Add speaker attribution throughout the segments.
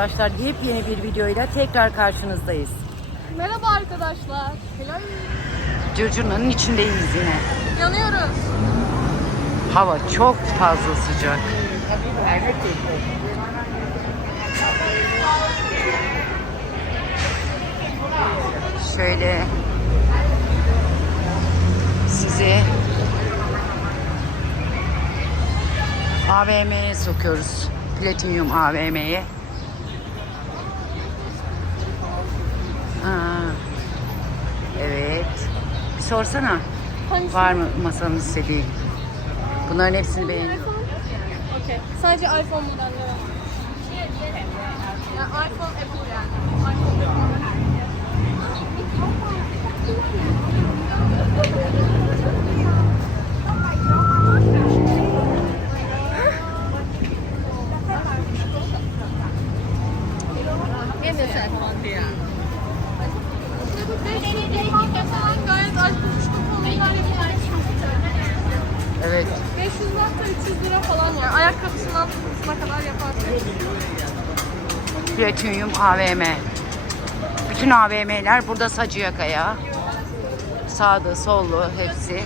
Speaker 1: arkadaşlar. Yepyeni bir videoyla tekrar karşınızdayız.
Speaker 2: Merhaba arkadaşlar. Helal.
Speaker 1: Curcuna'nın içindeyiz yine.
Speaker 2: Yanıyoruz.
Speaker 1: Hava çok fazla sıcak. Şöyle sizi AVM'ye sokuyoruz. Platinum AVM'ye. Aa, Evet. Bir sorsana. Var mı masanın istediği? Bunların hepsini beğendim.
Speaker 2: iPhone? Okey. Sadece iPhone modelleri var. Yani iPhone, Apple yani. iPhone, Apple. En de sen falan
Speaker 1: Evet.
Speaker 2: 500 watt da 300 lira falan yani. Ayakkabısından tutusuna kadar yaparsın.
Speaker 1: Platinum AVM. Bütün AVM'ler burada Sacıyaka'ya. Sağda, sollu hepsi.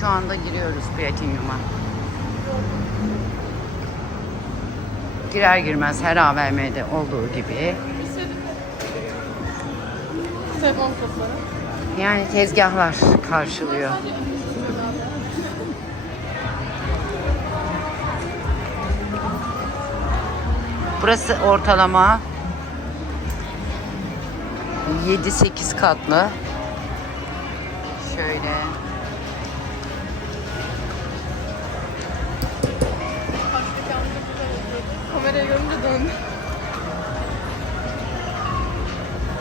Speaker 1: Şu anda giriyoruz Platinum'a. Girer girmez her AVM'de olduğu gibi.
Speaker 2: Telefon kasları.
Speaker 1: Yani tezgahlar karşılıyor. Burası ortalama 7-8 katlı. Şöyle.
Speaker 2: Kamerayı görünce döndü.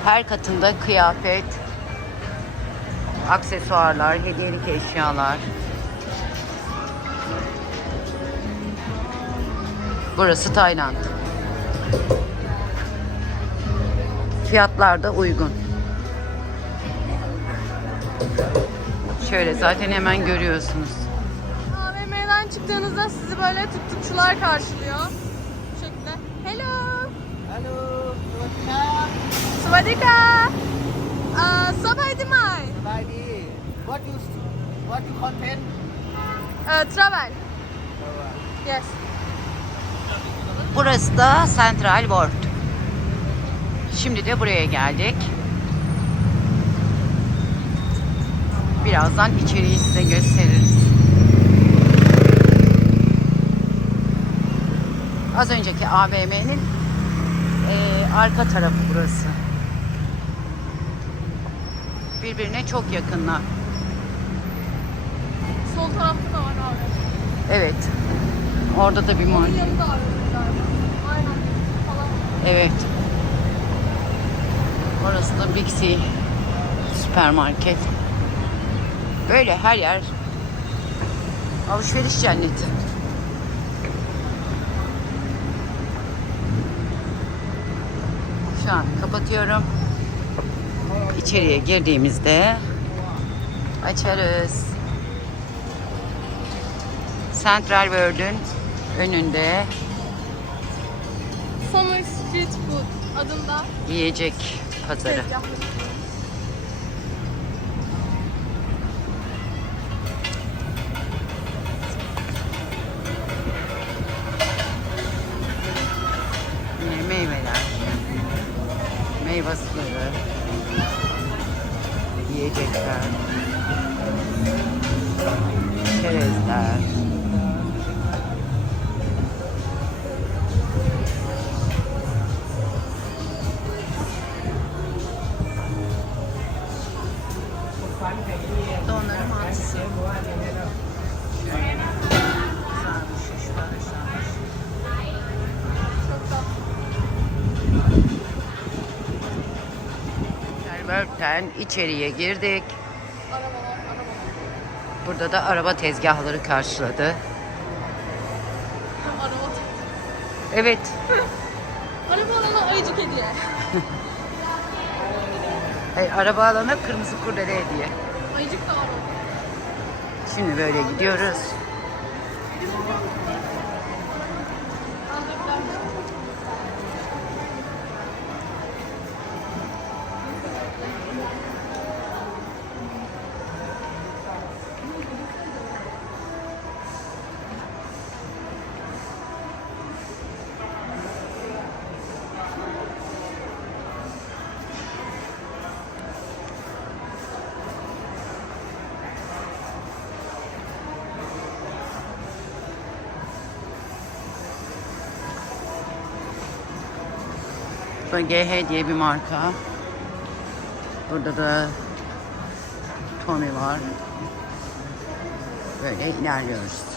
Speaker 1: Her katında kıyafet, aksesuarlar, hediyelik eşyalar. Burası Tayland. Fiyatlar da uygun. Şöyle zaten hemen görüyorsunuz.
Speaker 2: AVM'den çıktığınızda sizi böyle tuttukçular karşılıyor. Bu şekilde. Hello.
Speaker 3: Hello
Speaker 2: สวั
Speaker 3: What you what you content?
Speaker 2: Ee, uh, travel. Yes.
Speaker 1: Burası da Central World. Şimdi de buraya geldik. Birazdan içeriği size gösteririz. Az önceki AVM'nin e, arka tarafı burası. Birbirine çok yakınlar
Speaker 2: sol tarafta da var abi.
Speaker 1: Evet. Orada da bir
Speaker 2: Onun
Speaker 1: market.
Speaker 2: yanında abi. Aynen. Falan.
Speaker 1: Evet. Orası da Big C süpermarket. Böyle her yer alışveriş cenneti. Şu an kapatıyorum. İçeriye girdiğimizde açarız. Central World'ün önünde
Speaker 2: Summer Street Food adında
Speaker 1: yiyecek pazarı.
Speaker 2: tezgah.
Speaker 1: World'ten içeriye girdik. Burada da araba tezgahları karşıladı. Evet,
Speaker 2: Araba alana ayıcık hediye.
Speaker 1: Hayır, araba alana kırmızı kurdele hediye.
Speaker 2: Ayıcık da var.
Speaker 1: Şimdi böyle gidiyoruz. Bu GH diye bir marka. Burada da Tommy var. Böyle ilerliyoruz.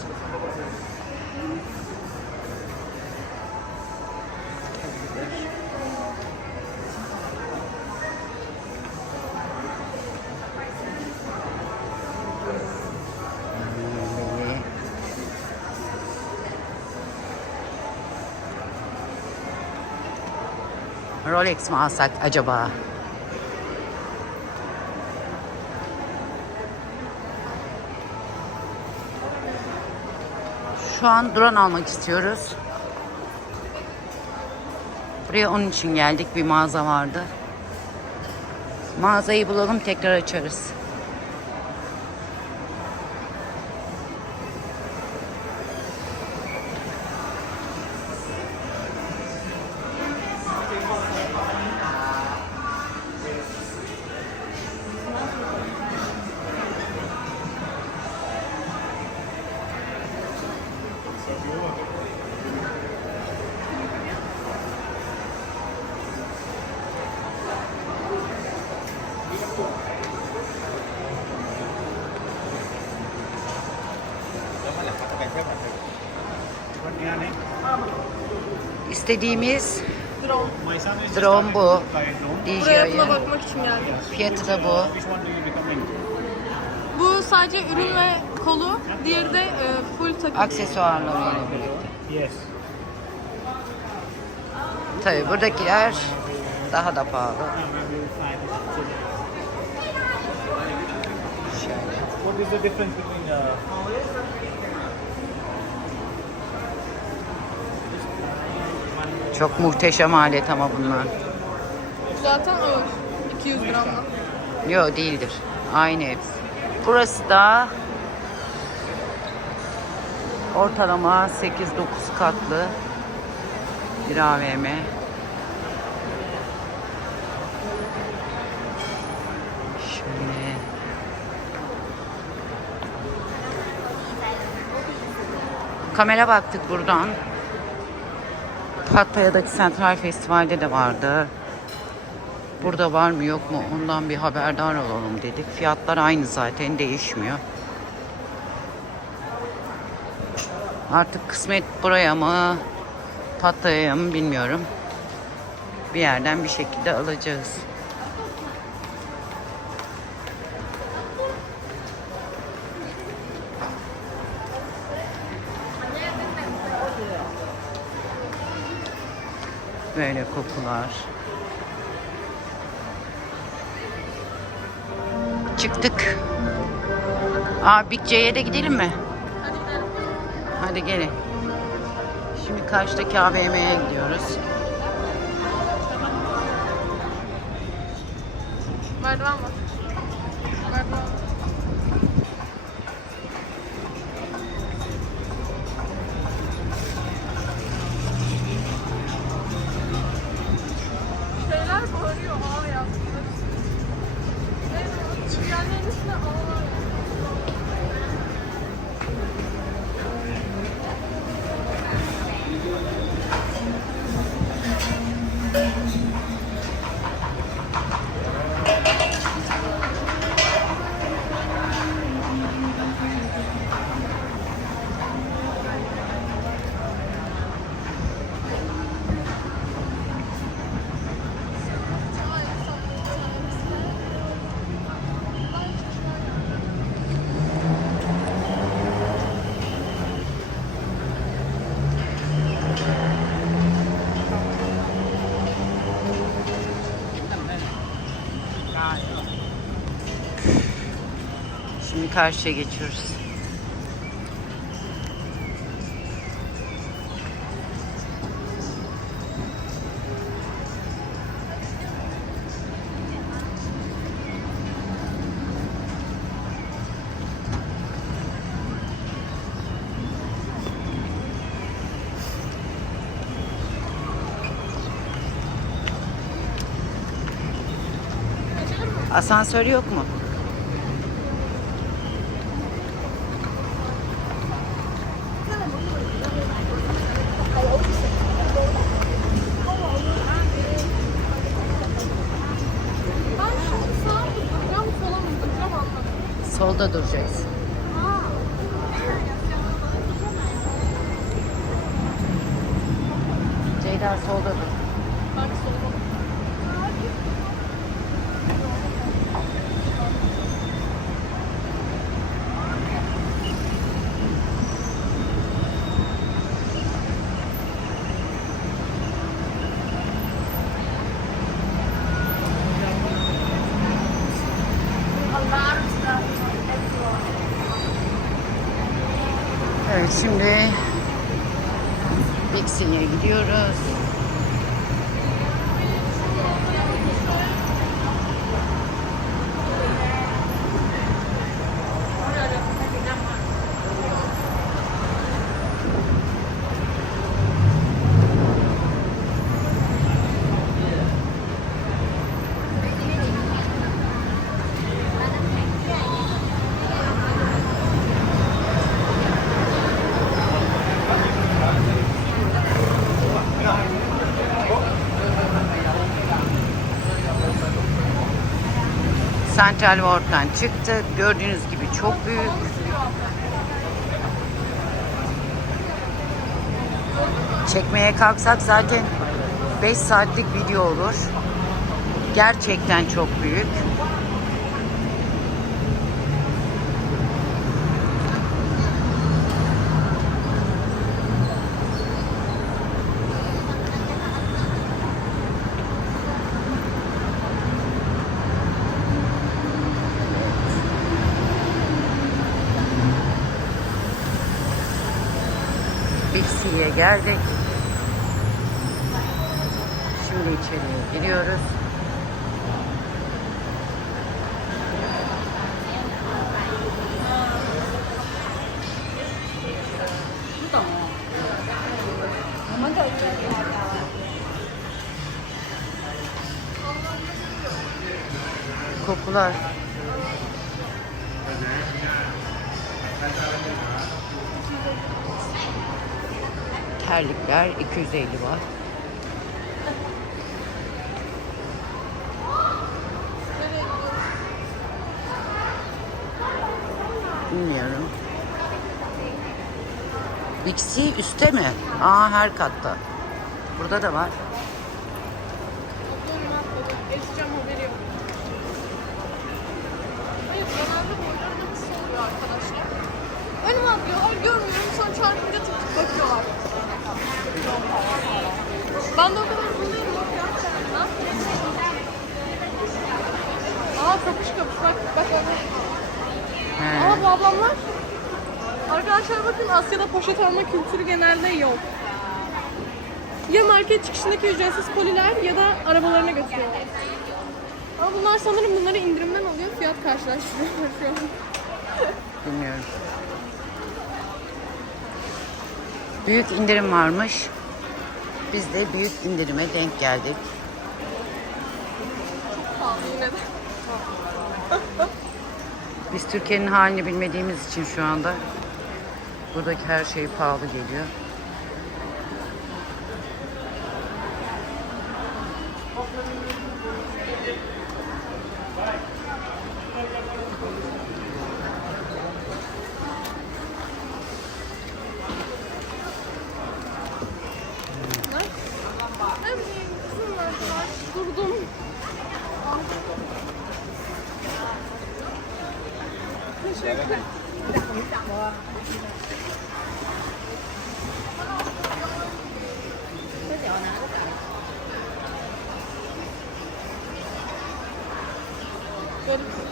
Speaker 1: Rolex mi alsak acaba? Şu an drone almak istiyoruz. Buraya onun için geldik. Bir mağaza vardı. Mağazayı bulalım tekrar açarız. İstediğimiz
Speaker 2: Drone.
Speaker 1: drone bu.
Speaker 2: Buraya buna bakmak için geldik.
Speaker 1: Fiyatı da bu.
Speaker 2: Bu sadece ürün ve kolu. Diğeri de e, full takım.
Speaker 1: Aksesuarlarıyla birlikte.
Speaker 4: Yes.
Speaker 1: Tabii buradakiler daha da pahalı. Şöyle.
Speaker 4: What is the difference between uh,
Speaker 1: Çok muhteşem alet ama bunlar.
Speaker 2: Zaten ağır. 200 gramla.
Speaker 1: Yok değildir. Aynı hepsi. Burası da ortalama 8-9 katlı bir AVM. Şöyle. Kamera baktık buradan. Pattaya'daki Sentral Festival'de de vardı. Burada var mı yok mu ondan bir haberdar olalım dedik. Fiyatlar aynı zaten değişmiyor. Artık kısmet buraya mı Pattaya'ya mı bilmiyorum. Bir yerden bir şekilde alacağız. Böyle kokular. Çıktık. Aa Big C'ye de gidelim mi?
Speaker 2: Hadi
Speaker 1: gelin. Şimdi karşıdaki AVM'ye gidiyoruz.
Speaker 2: Merdiven. Çimenlerin üstüne ağ
Speaker 1: karşıya geçiyoruz. Asansör yok mu? Şimdi Bixie'ye gidiyoruz. Central World'dan çıktık. Gördüğünüz gibi çok büyük. Çekmeye kalksak zaten 5 saatlik video olur. Gerçekten çok büyük. Geldik. Şimdi içeriye giriyoruz. Kokular. Terlikler 250 var. Bilmiyorum. Bixi üstte mi? Aa her katta. Burada da var.
Speaker 2: Ablam atladı. Geçeceğim haberi yok. Hayır genelde boylarında kısa oluyor arkadaşlar. Önüme atlıyorlar görmüyorum sonra çarpınca tık tık bakıyorlar. Ben de o kadar buluyorum bak ya. Ne yapayım? Aa kapış kapış bak bak bak.
Speaker 1: He.
Speaker 2: Aa bu ablamlar. Arkadaşlar bakın Asya'da poşet alma kültürü genelde yok. Ya market çıkışındaki ücretsiz koliler ya da arabalarına götürüyorlar. Ama bunlar sanırım bunları indirimden alıyor. Fiyat karşılaştırıyorlar şu an.
Speaker 1: Bilmiyorum. Büyük indirim varmış. Biz de büyük indirime denk geldik.
Speaker 2: Pahalı yine de.
Speaker 1: Biz Türkiye'nin halini bilmediğimiz için şu anda buradaki her şey pahalı geliyor.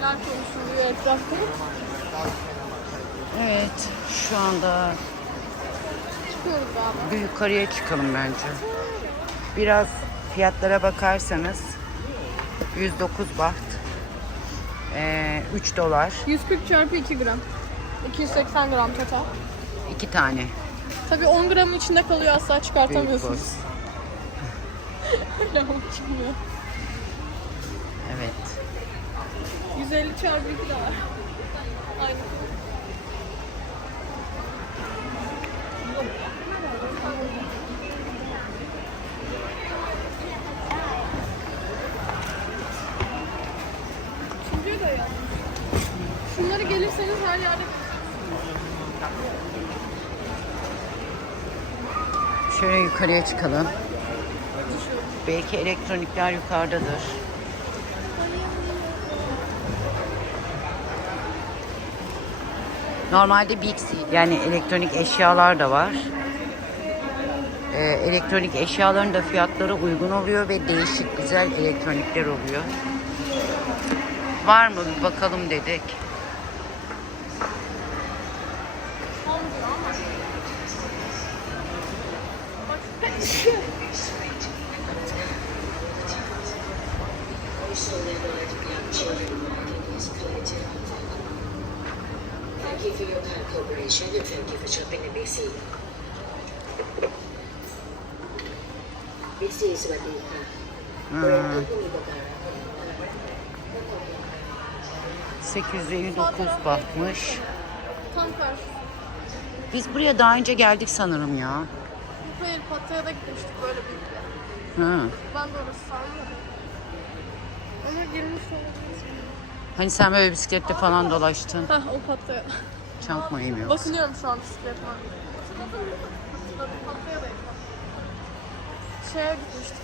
Speaker 2: Garipler konuşuluyor etrafta.
Speaker 1: Evet, şu anda
Speaker 2: Çıkıyoruz galiba.
Speaker 1: bir yukarıya çıkalım bence. Biraz fiyatlara bakarsanız 109 baht, ee, 3 dolar,
Speaker 2: 140 çarpı 2 gram. 280 gram total.
Speaker 1: 2 tane.
Speaker 2: Tabii 10 gramın içinde kalıyor asla
Speaker 1: Büyük
Speaker 2: çıkartamıyorsunuz.
Speaker 1: boz.
Speaker 2: Öyle çıkmıyor.
Speaker 1: Evet.
Speaker 2: 150 çarpı 2 de var. Aynı. Üçüncüyü de yanlış. Şunları gelirseniz her yerde
Speaker 1: Şöyle yukarıya çıkalım. Belki elektronikler yukarıdadır. Normalde Big C yani elektronik eşyalar da var. Ee, elektronik eşyaların da fiyatları uygun oluyor ve değişik güzel elektronikler oluyor. Var mı bir bakalım dedik.
Speaker 5: ฑ์
Speaker 1: 859 bakmış.
Speaker 2: tam karşı.
Speaker 1: Biz buraya daha önce geldik sanırım ya.
Speaker 2: Hayır Pattaya'da da gitmiştik böyle büyük bir yer.
Speaker 1: Ha.
Speaker 2: Ben de orası sanmıyorum. Ama girmiş olabiliriz.
Speaker 1: Hani sen böyle bisiklette falan dolaştın.
Speaker 2: Hah o Pattaya.
Speaker 1: Çakmayayım yoksa.
Speaker 2: Bakınıyorum şu an bisiklet var. Şeye gitmiştik.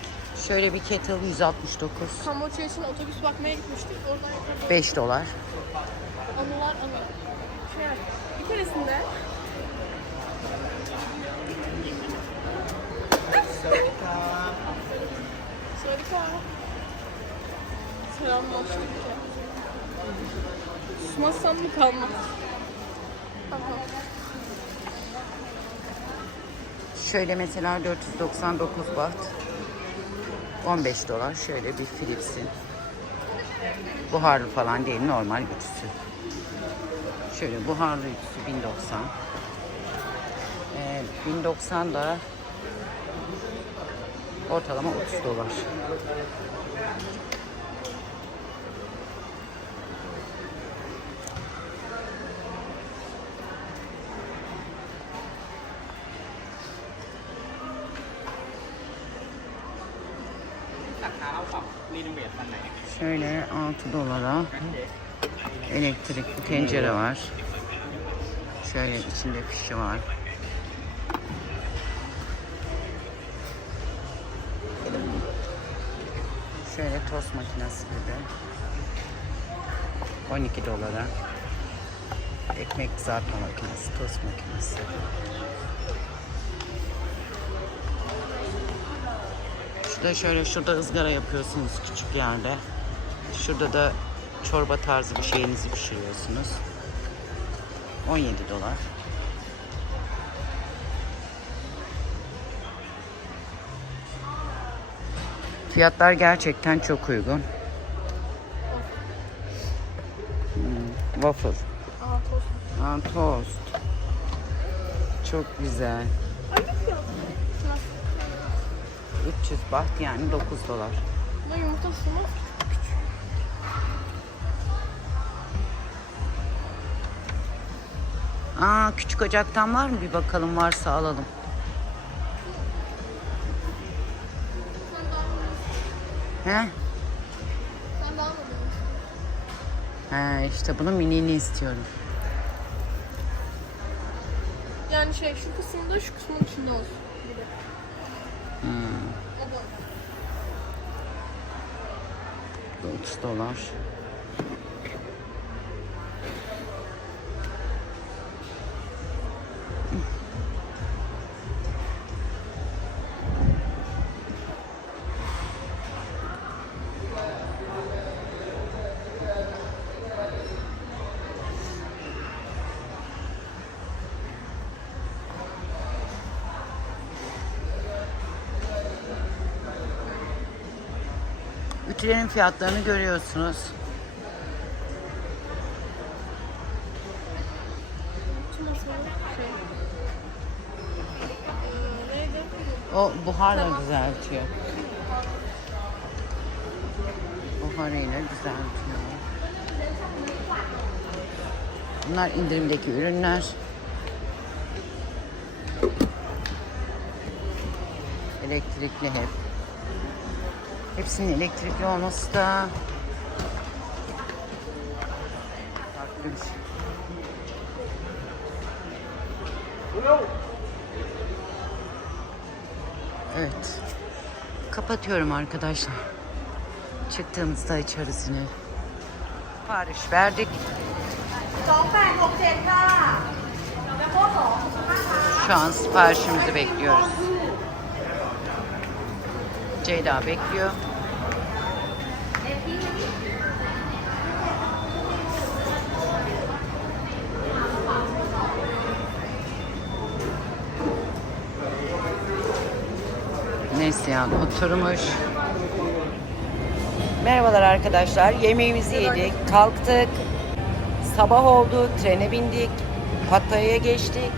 Speaker 1: Şöyle bir kettle 169.
Speaker 2: Kamboçya için otobüs bakmaya gitmiştik. Oradan yukarı
Speaker 1: 5 dolar.
Speaker 2: anılar anı. Şey, bir keresinde ama. Selamlaştık ya. Susmazsam mı kalmaz? Tamam.
Speaker 1: Şöyle mesela 499 baht. 15 dolar. Şöyle bir Philips'in. Buharlı falan değil normal ütüsü. Şöyle buharlı ütüsü 1090. Ee, 1090 da ortalama 30 dolar. Şöyle 6 dolara elektrikli tencere var. Şöyle içinde fişi var. Şöyle tost makinesi gibi. 12 dolara. Ekmek kızartma makinesi, tost makinesi. Şurada şöyle şurada ızgara yapıyorsunuz küçük yerde. Şurada da çorba tarzı bir şeyinizi pişiriyorsunuz. 17 dolar. Fiyatlar gerçekten çok uygun. Hmm, waffle.
Speaker 2: Aa tost.
Speaker 1: Aa, tost. Çok güzel.
Speaker 2: Ay ne fiyat? Şuna.
Speaker 1: 300 baht yani 9 dolar.
Speaker 2: Buna yumurta sığmaz.
Speaker 1: Aa küçük ocaktan var mı? Bir bakalım varsa alalım. He?
Speaker 2: Sen daha mı?
Speaker 1: He işte bunun minini istiyorum.
Speaker 2: Yani şey şu kısımda şu kısmın içinde olsun. Bir de.
Speaker 1: Hmm,
Speaker 2: O da.
Speaker 1: 30 dolar. Ütülerin fiyatlarını görüyorsunuz. O buharla düzeltiyor. Buharıyla düzeltiyor. Bunlar indirimdeki ürünler. Elektrikli hep. Hepsinin elektrikli olması da farklı bir şey. Evet. Kapatıyorum arkadaşlar. Çıktığımızda açarız yine. Sipariş verdik. Şu an siparişimizi bekliyoruz. Ceyda bekliyor. Neslihan oturmuş. Merhabalar arkadaşlar. Yemeğimizi yedik, kalktık. Sabah oldu, trene bindik, Pattaya'ya geçtik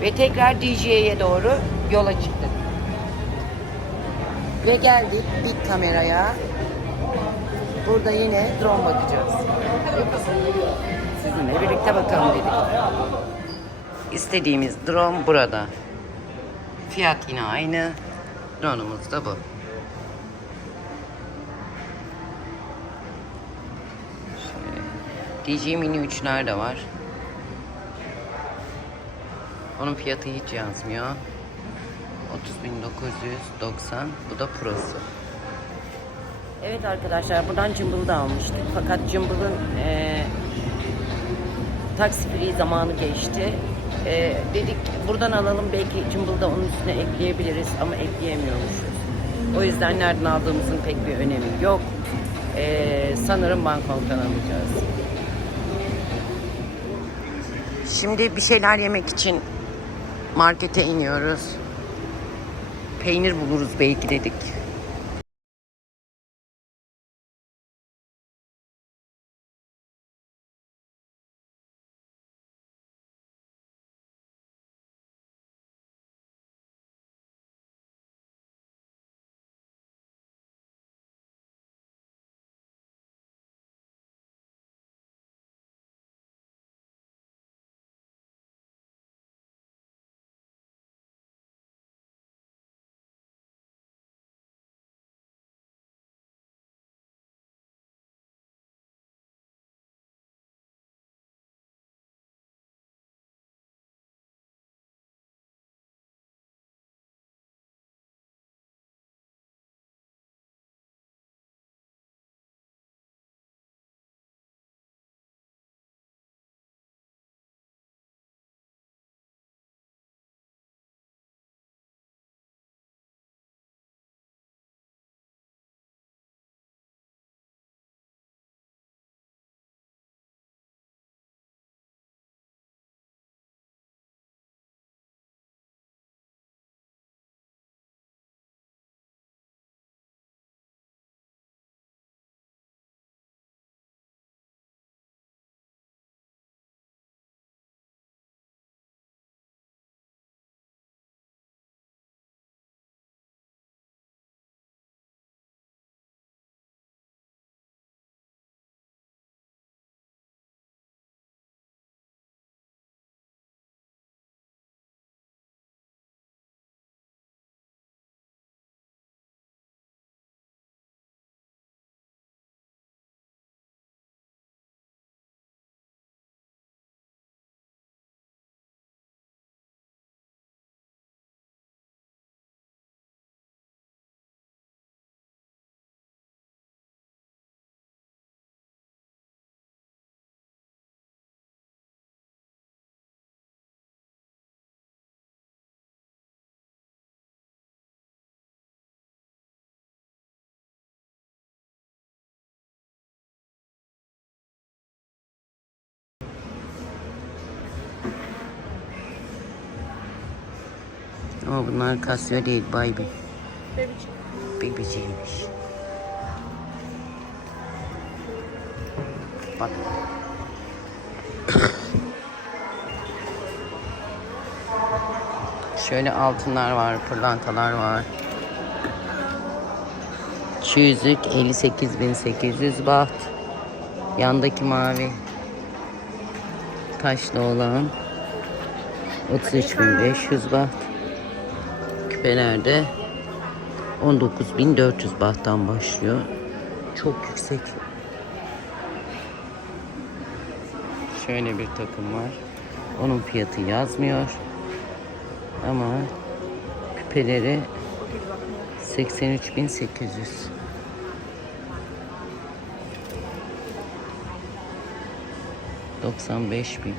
Speaker 1: ve tekrar DJ'ye doğru yola çıktık. Ve geldik bir kameraya. Burada yine drone bakacağız. Sizinle birlikte bakalım dedik. İstediğimiz drone burada. Fiyat yine aynı. Drone'umuz da bu. DJ Mini 3'ler de var. Onun fiyatı hiç yazmıyor. 30.990. Bu da Pro'su. Evet arkadaşlar buradan Gimbal da almıştık. Fakat Gimbal'ın eee taksi free zamanı geçti. Eee, dedik buradan alalım belki Gimbal'da onun üstüne ekleyebiliriz ama ekleyemiyormuşuz. O yüzden nereden aldığımızın pek bir önemi yok. Eee, sanırım Bangkok'tan alacağız. Şimdi bir şeyler yemek için markete iniyoruz. Peynir buluruz belki dedik. Ama bunlar Casio değil, Baby. Bebiciymiş. Bak. Şöyle altınlar var, pırlantalar var. Çüzük 58.800 baht. Yandaki mavi taşlı olan 33.500 baht. Küpelerde 19.400 bahttan başlıyor. Çok yüksek. Şöyle bir takım var. Onun fiyatı yazmıyor. Ama küpeleri 83.800. Doksan beş bin.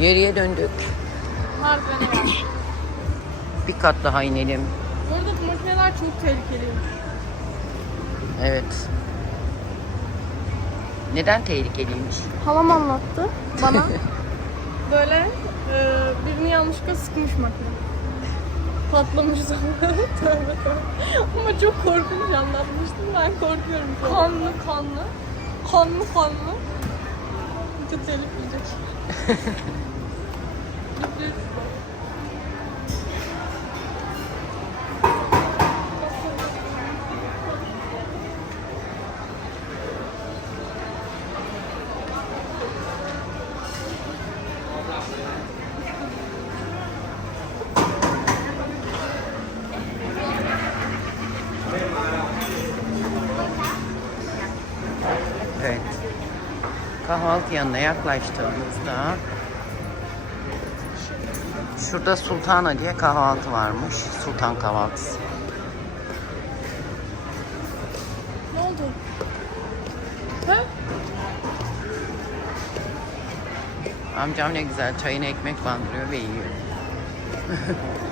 Speaker 1: Geriye döndük. Bir kat daha inelim.
Speaker 2: Bu arada bu makineler çok tehlikeliymiş.
Speaker 1: Evet. Neden tehlikeliymiş?
Speaker 2: Halam anlattı bana. Böyle e, birini yanlışlıkla sıkmış makine. Patlamış sonra. Tövbe tövbe. Ama çok korkunç anlatmıştım. Ben korkuyorum. şu an. Kanlı kanlı. Kanlı kanlı. Çok telif yiyecek.
Speaker 1: Kahvaltı yanına yaklaştığımızda şurada Sultana diye kahvaltı varmış. Sultan kahvaltısı.
Speaker 2: Ne oldu? He?
Speaker 1: Amcam ne güzel çayına ekmek bandırıyor ve yiyor.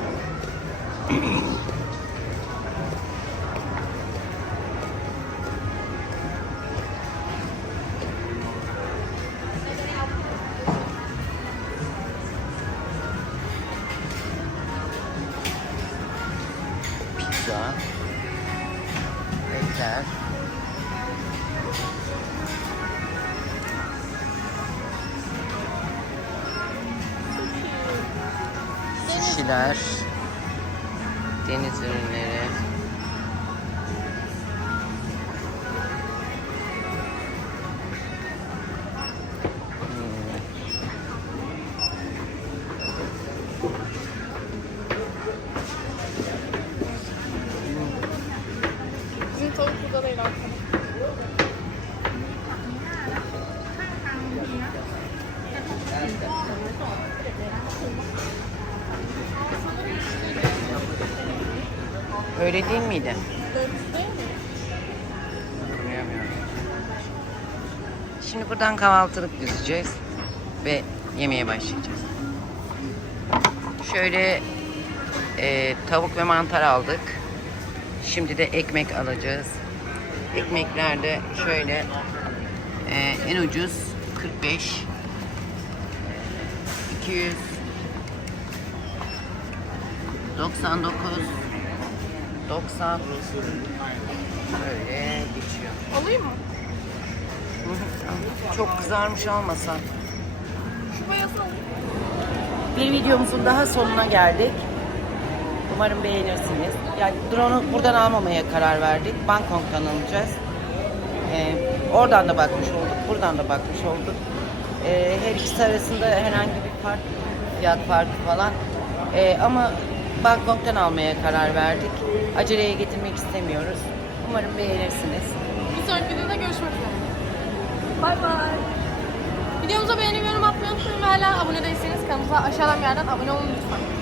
Speaker 1: Sushi'ler. Deniz ürünleri. Buradan kahvaltılık yüzeceğiz ve yemeğe başlayacağız. Şöyle e, tavuk ve mantar aldık. Şimdi de ekmek alacağız. Ekmeklerde şöyle e, en ucuz 45 200 99 90 Böyle geçiyor.
Speaker 2: Alayım mı?
Speaker 1: Çok kızarmış
Speaker 2: alayım.
Speaker 1: Bir videomuzun daha sonuna geldik. Umarım beğenirsiniz. Yani drone'u buradan almamaya karar verdik. Bangkok'tan alacağız. Ee, oradan da bakmış olduk. Buradan da bakmış olduk. Ee, her ikisi arasında herhangi bir fark, fiyat farkı falan. Ee, ama Bangkok'tan almaya karar verdik. Aceleye getirmek istemiyoruz. Umarım beğenirsiniz.
Speaker 2: Bir sonraki videoda görüşmek üzere. Bay bay. Videomuza beğeni yorum atmayı unutmayın hala abone değilseniz kanalımıza aşağıdan bir yerden abone olun lütfen.